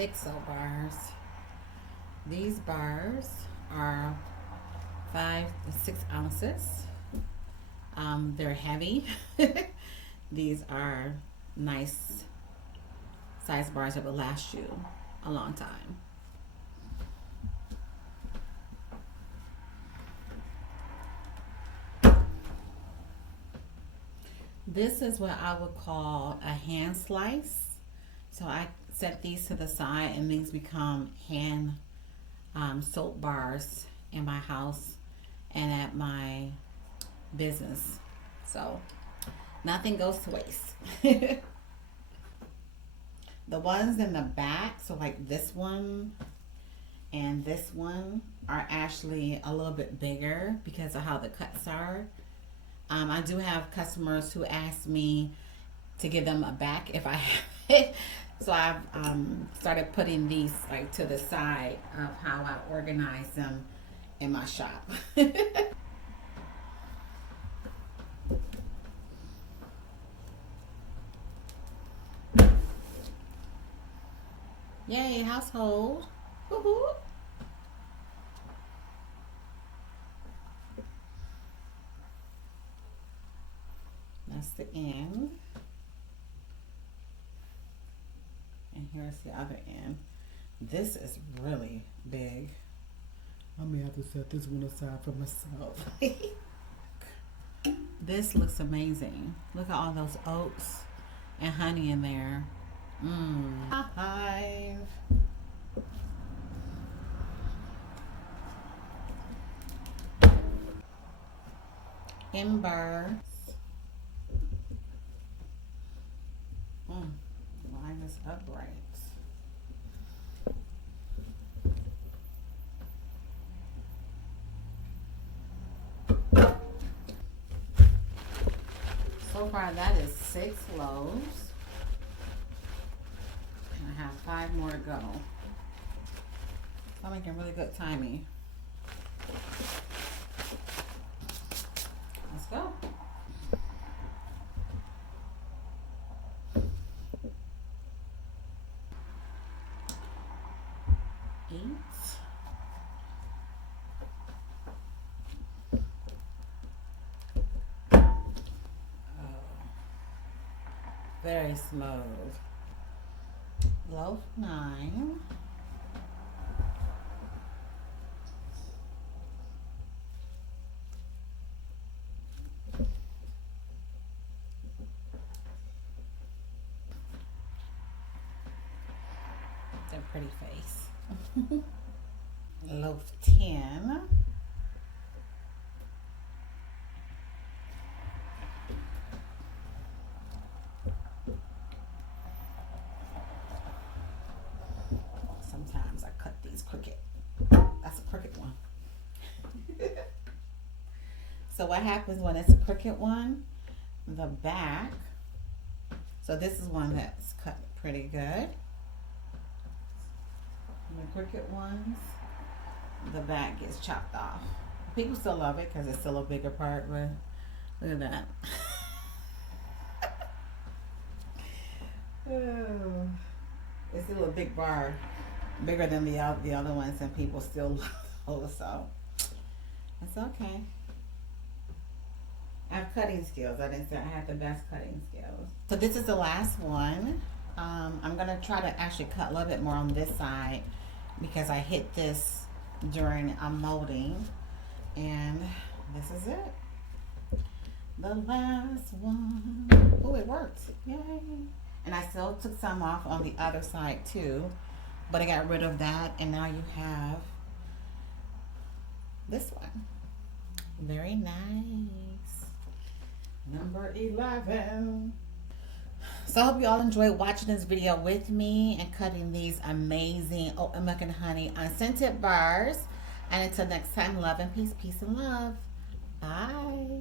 Big soap bars. These bars are 5 to 6 ounces. They're heavy. These are nice size bars that will last you a long time. This is what I would call a hand slice. So I set these to the side and these become hand soap bars in my house and at my business. So nothing goes to waste. The ones in the back, so like this one and this one, are actually a little bit bigger because of how the cuts are. I do have customers who ask me to give them a back if I have it. So I've started putting these like to the side of how I organize them in my shop. Yay, household. Woohoo. That's the end. And here's the other end. This is really big. I may have to set this one aside for myself. This looks amazing. Look at all those oats and honey in there. Hive. Ember. Line this upright. So far that is 6 loaves. And I have 5 more to go. So I'm making really good timing. Let's go. Very smooth. Loaf 9. Their pretty face. Loaf 10. Sometimes I cut these crooked. That's a crooked one. So what happens when it's a crooked one? The back. So this is one that's cut pretty good. And the crooked ones, the back gets chopped off. People still love it because it's still a bigger part, but look at that. Oh, it's still a big bar, bigger than the other ones, and people still love it, so it's okay. I have cutting skills. I didn't say I had the best cutting skills. So this is the last one. I'm gonna try to actually cut a little bit more on this side because I hit this during molding, and this is it. The last one. Oh, it worked. Yay. And I still took some off on the other side too, but I got rid of that, and now you have this one. Very nice. Number 11. So I hope you all enjoyed watching this video with me and cutting these amazing oat milk and honey unscented bars. And until next time, love and peace, peace and love. Bye.